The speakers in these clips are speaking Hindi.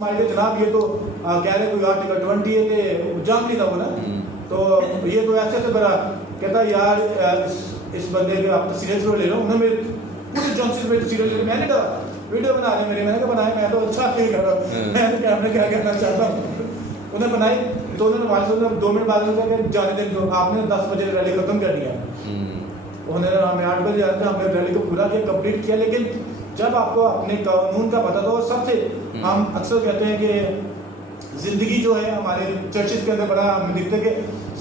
हमारे जनाब ये तो कह रहे कोई आर्टिकल 28 के जान नहीं था वो ना, तो ये तो ऐसे से बड़ा कहता यार इस बंदे के आप सीरियस रो ले लो। उन्होंने मेरे पूरे जॉनसन पे सीरियस ले, मैंने कहा वीडियो बना रहे मेरे, मैंने कहा बनाए, मैं तो अच्छा फील कर रहा हूँ, मैं तो कैमरे क्या कहना चाहता हूँ। उन्होंने बनाई तो उन्होंने वाले से 2 मिनट बाद उन्होंने जाने दें तो आपने 10 बजे रैली खत्म कर दिया। उन्होंने हमें 8 बजे आते हैं, हमने रैली को पूरा किया, कंप्लीट किया। लेकिन जब आपको अपने कानून का पता था, और सबसे हम अक्सर कहते हैं कि जिंदगी जो है हमारे चर्चेस के अंदर बड़ा हम देखते हैं कि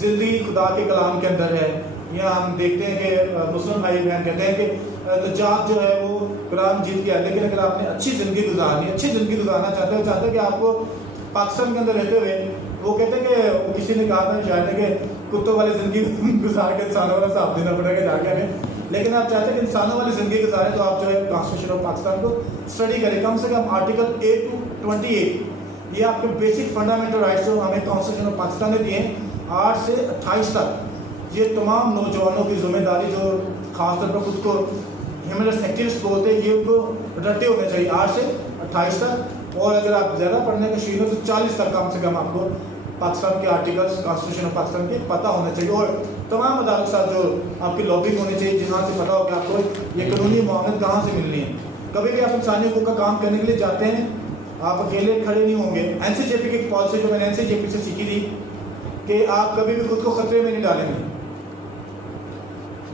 जिंदगी खुदा के कलाम के अंदर है। या हम देखते हैं कि मुस्लिम भाई बहन कहते हैं कि नजात जो है वो कुरान जीत के है। लेकिन अगर आपने अच्छी ज़िंदगी गुजारनी, अच्छी ज़िंदगी गुजारना चाहते हैं कि आपको पाकिस्तान के अंदर रहते हुए, वो कहते हैं कि वो किसी ने कहा था शायद कि कुत्तों वाली ज़िंदगी गुजार के इंसानों वाला साथ देना पड़ेगा जाके हमें। लेकिन आप चाहते हैं कि इंसानों वाली ज़िंदगी गुजारें तो आप जो है कॉन्स्टिट्यूशन ऑफ पाकिस्तान को स्टडी करें, कम से कम आर्टिकल 8 to 28 ये आपके बेसिक फंडामेंटल राइट्स जो हमें कॉन्स्टिट्यूशन ऑफ पाकिस्तान ने दिए हैं 8 से 28 तक। ये तमाम नौजवानों की जिम्मेदारी जो खासतौर पर खुद को ह्यूमन राइट्स एक्टिविस्ट बोलते हैं, ये उनको रटे होने चाहिए 8 से 28 तक। और अगर आप ज़्यादा पढ़ने के शौकीन हो तो 40 तक कम से कम आपको पाकिस्तान के आर्टिकल्स कॉन्स्टिट्यूशन ऑफ पाकिस्तान के पता होना चाहिए। और तमाम अदालत साथ जो आपकी लॉबिंग होनी चाहिए, जहाँ से पता हो कि आपको ये कानूनी मामले कहाँ से मिलनी है। कभी भी आप इंसानी हकूक़ का काम करने के लिए जाते हैं, आप अकेले खड़े नहीं होंगे। NCJP की पॉलिसी जो मैंने NCJP से सीखी थी कि आप कभी भी खुद को खतरे में नहीं डालेंगे।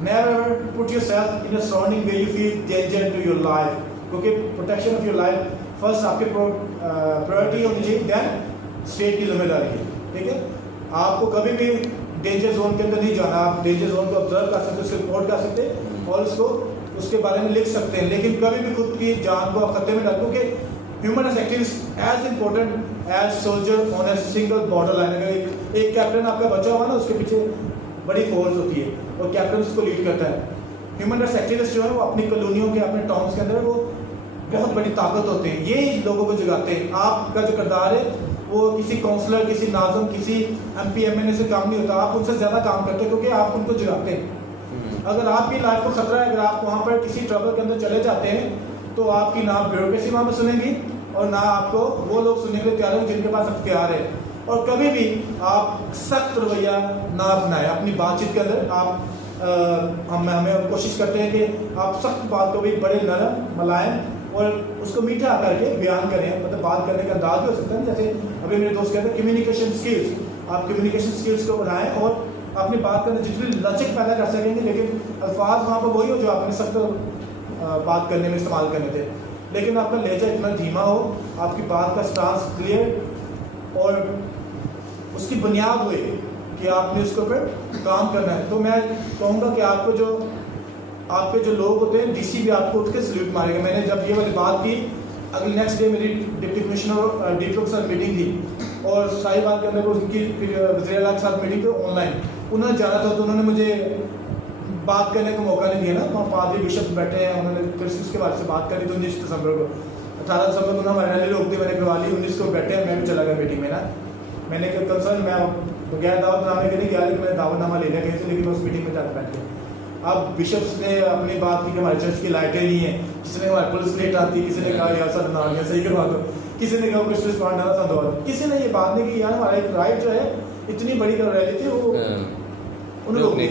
Never put yourself in a surrounding where you feel danger to your life, क्योंकि protection of your life first आपके प्रायोरिटी होनी चाहिए, देन स्टेट की जिम्मेदारी है। ठीक है, आपको कभी भी डेंजर जोन के अंदर नहीं जाना। आप डेंजर जोन को ऑब्जर्व कर सकते, उसको रिपोर्ट कर सकते और उसको उसके बारे में लिख सकते हैं, लेकिन कभी भी खुद की जान को आप खतरे में डाल, क्योंकि human rights activist as important as soldier on a single border line. एक कैप्टन आपका बचा हुआ ना, उसके पीछे बड़ी फोर्स होती है और कैप्टन उसको लीड करता है। ह्यूमन राइट्स एक्टिविस्ट जो है वो अपनी कॉलोनियों के, अपने टाउन्स के अंदर वो बहुत बड़ी ताकत होते हैं, ये लोगों को जगाते हैं। आपका जो किरदार है वो किसी काउंसलर, किसी नाज़म, किसी MP MNA से काम नहीं होता, आप उनसे ज़्यादा काम करते हैं क्योंकि आप उनको जगाते हैं। अगर आपकी लाइफ को खतरा है, अगर आप वहाँ पर किसी ट्रबल के अंदर चले जाते हैं तो आपकी ना ब्यूरोक्रेसी वहाँ पर सुनेगी और ना आपको वो लोग सुनने के लिए तैयार हैं जिनके पास अख्तियार है। और कभी भी आप सख्त रवैया ना अपनाएं अपनी बातचीत के अंदर। आप हमें कोशिश करते हैं कि आप सख्त बात को भी बड़े नरम, मुलायम और उसको मीठा करके बयान करें। मतलब बात करने का अंदाज भी हो सकता है, जैसे अभी मेरे दोस्त कहते हैं कम्युनिकेशन स्किल्स, आप कम्युनिकेशन स्किल्स को बढ़ाएं और अपनी बात करने जितनी लचक पैदा कर सकेंगे। लेकिन अल्फाज वहाँ पर वही हो जो आपने सख्त बात करने में इस्तेमाल करने थे, लेकिन आपका लहजा इतना धीमा हो, आपकी बात का स्टांस क्लियर और उसकी बुनियाद हुए कि आपने उसके ऊपर काम करना है। तो मैं कहूँगा कि आपके जो लोग होते हैं, DC भी आपको उठ के सल्यूट मारेगा। मैंने जब ये वाली बात की, अगले नेक्स्ट डे मेरी डिप्टी कमिश्नर और DPO के साथ मीटिंग थी और सारी बात के अंदर उनकी वज़ीर-ए-आला के साथ मीटिंग थी ऑनलाइन। उन्होंने जाना था तो उन्होंने मुझे बात करने का मौका नहीं दिया ना। वहाँ पादरी बिशप बैठे हैं, उन्होंने क्रिसमस के बारे में बात करी थी 19 दिसंबर को। 18 दिसंबर को हमारे रैली रोक दी, मैंने करवा ली। 19 को बैठे हैं, मैं भी चला गया मीटिंग में ना। मैंने कंसर्न मैं बगैर दावतनामे के नहीं गया, लेकिन मैंने दावतनामा ले लिया कहीं से, लेकिन मैं उस मीटिंग में जाकर बैठ गया। अब बिशप्स ने अपनी बात की कि हमारे चर्च की लाइटें नहीं है, किसी ने हमारी पुलिस लेट आती, किसी ने कहा यार सर ना सही करवा दो, किसी ने कहा क्रिसमस पार्ट डाला था दो, किसी ने ये बात नहीं की यार हमारा एक राइट जो है इतनी बड़ी कर रही थी वो उन्होंने।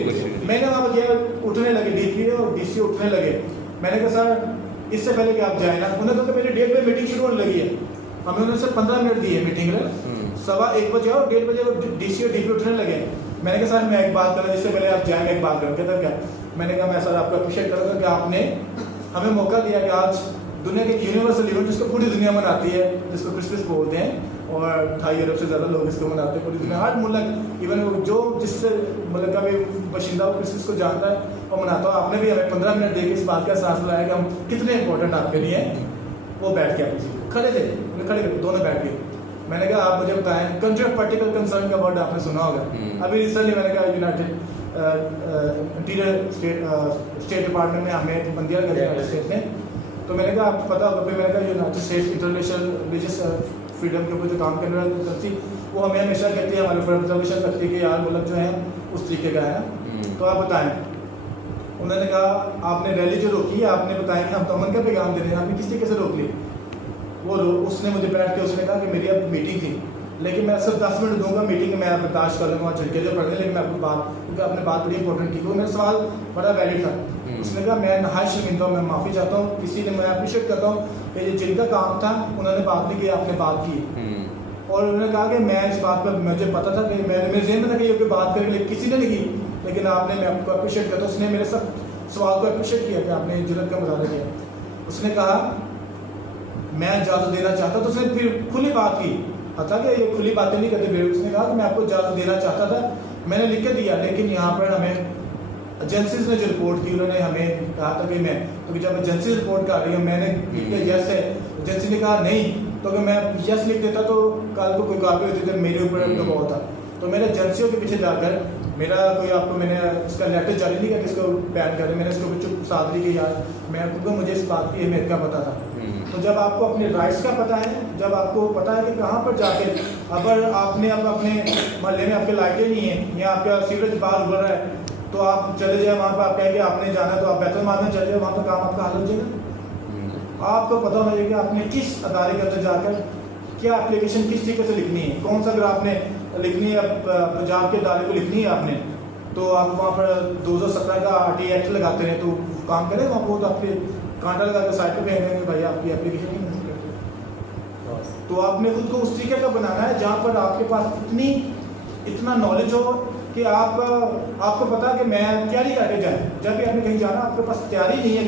मैंने वहाँ पर गया, उठने लगे DPO और DC उठने लगे। मैंने कहा सर इससे पहले कि आप जाए ना, उन्होंने कहा मेरी 1:30 बजे मीटिंग शुरू होने लगी है। हमें उन्होंने सिर्फ 15 मिनट दिए मीटिंग में, 1:15 बजे और 1:30 बजे वो DC और DPO उठने लगे। मैंने कहा सर मैं एक बात करूँ, इससे पहले आप जाएंगे एक बात करूँ। कहता क्या? मैंने कहा मैं सर आपको अप्रिशिएट करूँगा कि आपने हमें मौका दिया कि आज दुनिया के यूनिवर्सल इवेंट जिसको पूरी दुनिया मनाती है, जिसको क्रिसमस बोलते हैं, और 2.5 अरब से ज़्यादा लोग इसको मनाते हैं पूरी दुनिया। हर मुल्क, इवन जो जिससे मुल्क का भी बाशिंदा हो क्रिसमस को जानता है और मनाता हो। आपने भी हमें 15 मिनट देकर इस बात का एहसास दिलाया कि हम कितने इंपॉर्टेंट आपके लिए हैं। वो बैठ के अपनी सीट खड़े थे, खड़े दोनों बैठ गए। मैंने कहा आप मुझे बताएं, कंट्री ऑफ पार्टिकल कंसर्न का वर्ड आपने सुना होगा। अभी रिसेंटली मैंने कहा यूनाइटेड इंटीरियर स्टेट डिपार्टमेंट में हमें बंदियां कर यूनाइटेड स्टेट ने, तो मैंने कहा आपको पता होगा। मैंने कहा United states international religious freedom के ऊपर जो काम करने वाली एजेंसी, वो हमें हमेशा कहती है, हमारे ऑब्जर्वेशन करती है कि यार मुल्क जो है उस तरीके का है ना। तो आप बताएं, उन्होंने कहा आपने रैली जो रोकी है, आपने बताया कि हम तो अमन का पैगाम दे रहे हैं, आपने किस तरीके से रोक ली? उसने मुझे बैठ के उसने कहा कि मेरी अब मीटिंग थी, लेकिन मैं सिर्फ 10 मिनट दूंगा, मीटिंग में मैं बर्दाश्त कर लूँगा, झटके जो पढ़ने, लेकिन मैं आपको बात, क्योंकि आपने बात बड़ी इंपॉर्टेंट की, क्योंकि मेरा सवाल बड़ा वैलिड था। उसने कहा मैं नहाय शर्मिंदा हूँ, मैं माफ़ी चाहता हूँ, किसी ने, मैं अप्रिशिएट करता हूँ कि जिनका काम था उन्होंने बात नहीं की, आपने बात की। और उन्होंने कहा कि मैं इस बात पर, मुझे पता था कि मेरे जहन में था कि ये बात करेंगे, लेकिन किसी ने नहीं की, लेकिन आपने, मैं आपको अप्रिशिएट करता हूँ, उसने मेरे सब सवाल को अप्रिशिएट किया कि आपने जुर्रत का मुजाहरा किया। उसने कहा मैं इजाज़त देना चाहता, तो उसने फिर खुली बात की, हालांकि ये खुली बातें नहीं करते फिर उसने कहा कि मैं आपको इजाज़त देना चाहता था, मैंने लिख के दिया, लेकिन यहाँ पर हमें एजेंसीज ने जो रिपोर्ट की उन्होंने हमें कहा था कि मैं, क्योंकि जब एजेंसी रिपोर्ट कर रही है, मैंने लिख के यस है, एजेंसी ने कहा नहीं, तो अगर मैं यस लिख देता तो कल को कोई कार्रवाई होती थी, मेरे ऊपर दबाव था। तो मैंने एजेंसियों के पीछे जाकर मेरा कोई, आपको मैंने इसका लेटर जारी नहीं किया कि इसको बैन करें, मैंने इसको चुप साध ली कि यार मैं, क्योंकि मुझे इस बात की अहमियत का पता था। तो जब आपको अपने राइट्स का पता है, जब आपको पता है कि कहाँ पर जाके, अगर आपने अब अपने मोहल्ले में आपके लाइटें नहीं है या आपका सीवरेज बाहर उभर रहा है, तो आप चले जाए वहाँ पर, आप कहेंगे आपने जाना तो आप बैतुल माल में चले जाए, वहाँ पर काम आपका हल हो जाएगा। आपको पता होना चाहिए कि आपने किस अदारे के अंदर जाकर क्या एप्लीकेशन किस तरीके से लिखनी है, कौन सा, अगर आपने लिखनी है पंजाब के अदारे को लिखनी है आपने, तो आप वहाँ पर 2017 का RT एक्ट लगाते हैं, तो काम करें वहाँ पर, तो आपके कांटा लगा के साइड पे भेजेंगे भाई आपकी एप्लीकेशन नहीं है। तो आपने खुद को उस तरीके का बनाना है जहाँ पर आपके पास इतना नॉलेज हो कि आपको पता कि मैं तैयारी करके जाए, जब भी आपने कहीं जाना, आपके पास तैयारी नहीं है,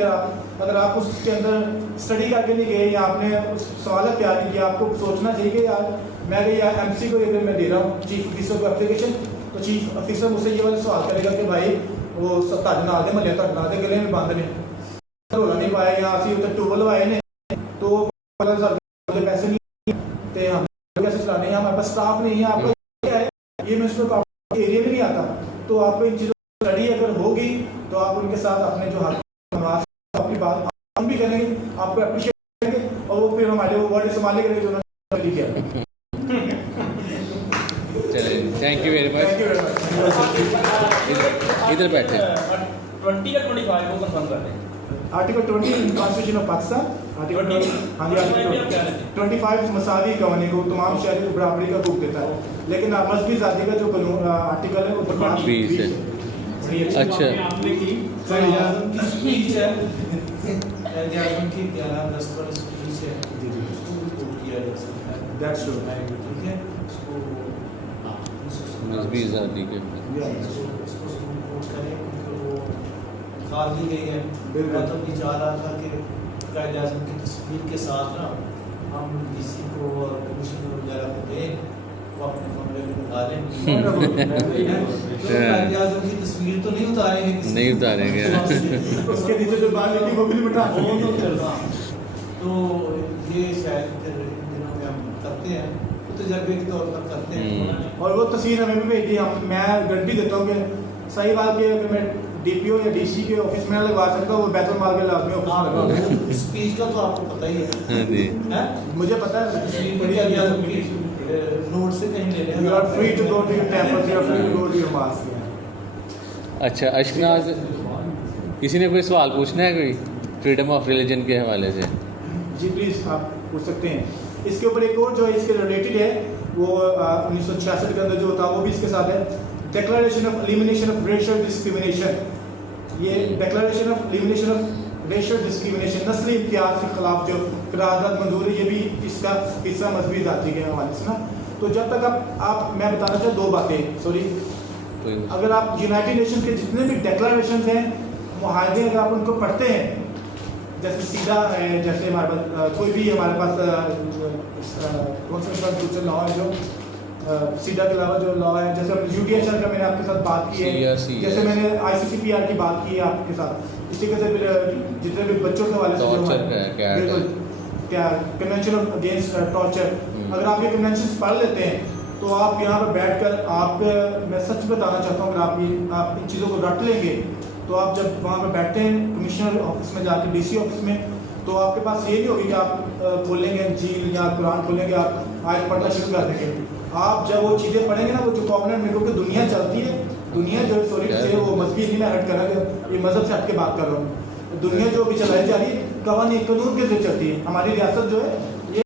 अगर आप उसके अंदर स्टडी करके नहीं गए या आपने उस सवाल तैयार नहीं किया, आपको सोचना चाहिए कि यार मैं अगर यार MC को अगर मैं दे रहा हूँ, चीफ ऑफिसर को एप्लीकेशन, तो चीफ ऑफिसर मुझसे ये वाला सवाल करेगा कि भाई वो तज ना दे मल्ले तज ना दे गले में बांध ने होना नहीं पाया या असी उत्तर ट्यूबल लवाए ने, तो पैसे नहीं थे, हम कैसे चलाने हैं, हमारे पास स्टाफ नहीं है, आपका क्या है ये मैं उसको एरिया में नहीं आता। तो आपको इन चीज़ों की स्टडी अगर होगी तो आप उनके साथ अपने जो हाथ अपनी बात हम भी करेंगे, आपको अप्रिशिएट करेंगे, और वो फिर हमारे वो वर्ड संभाले करेंगे जो उन्होंने किया। चलिए, थैंक यू वेरी मच। इधर बैठे 20 या 25 को कंफर्म कर दें। Article 20 constitution of Pakistan, article 25 मसावी कवानी को तमाम शहरी को बराबरी का हकूक देता है, लेकिन मजहबी जाति का जो कानून आर्टिकल है वो 20 है। अच्छा, आपने की स्पीच है, की 11-10 स्पीच है, उसको भी कोट किया जा सकता है, दैट्स ट्रू, ठीक है, उसको मजहबी आज़ादी के उसको कोट करें, क्योंकि वो खाल दी गई है। मैं तो भी चाह रहा था कि कायदे आज़म की तस्वीर के साथ ना हम DC को और कमिश्नर वगैरह को दें, वो अपने कमरे में उतारें। कायदे आज़म की तस्वीर तो नहीं उतारेंगे, नहीं उतारेंगे, उसके नीचे जो बात है वो भी नहीं बिठा तो ये शायद फिर इन दिनों में हम करते हैं, तो तजर्बे के तौर पर करते हैं। और वो तस्वीर हमें भी भेजी, हम मैं गारंटी देता हूँ कि सही बात कि अगर मैं DPO या DC के ऑफिस में लगवा सकता हूँ, वो बैतुल माल के लाजमी ऑफिस में लगवा। स्पीच का तो आपको पता ही है, मुझे पता है, तस्वीर बड़ी आगे नोट से कहीं ले लें। You are free to go to your temples, you are free to go to your mosque। अच्छा अशनाज, किसी ने कोई सवाल पूछना है कोई फ्रीडम ऑफ रिलीजन के हवाले से? जी प्लीज़ आप पूछ सकते हैं। इसके ऊपर एक और जो इसके रिलेटेड है वो 1966 के अंदर जो था वो भी इसके साथ है, declaration of elimination of racial discrimination. ये declaration of elimination of racial discrimination, नस्ली इम्तियाज के खिलाफ जो करारदाद मंजूर है, ये भी इसका हिस्सा मजहबी जाति के हवाले से ना। तो जब तक आप मैं बताना चाहता दो बातें, सॉरी, अगर आप यूनाइटेड नेशन के जितने भी डिक्लेरेशन हैं, मुआहदे अगर आप उनको पढ़ते हैं, जैसे सीधा है, जैसे हमारे पास कोई भी हमारे पास कौन सा फ्यूचर लॉ है जो सीधा के अलावा जो लॉ है, जैसे UDHR का मैंने आपके साथ बात की है, जैसे मैंने ICCPR की बात की है आपके साथ, इसी के साथ जितने भी बच्चों के हवाले से क्या कन्वेंशन ऑफ अगेंस्ट टॉर्चर, अगर आप ये कन्वेंशन पढ़ लेते हैं तो आप यहाँ पर बैठकर आप, मैं सच बताना चाहता हूँ, अगर आप इन चीज़ों को रट लेंगे तो आप जब वहाँ पर बैठते हैं कमिश्नर ऑफिस में जाके, DC ऑफिस में, तो आपके पास ये नहीं होगी कि आप खोलेंगे इंजील या कुरान खोलेंगे, आप आयत पढ़ना शुरू कर देंगे। आप जब वो चीज़ें पढ़ेंगे ना, वो जो कॉमन में क्योंकि दुनिया चलती है, दुनिया जो सॉरी से वो मजहबी नहीं, मैं हट कर ये मजहब से हट के बात कर रहा हूँ, दुनिया जो भी चलाई जा रही है कवानीन कानून के जरिए चलती है। हमारी रियासत जो है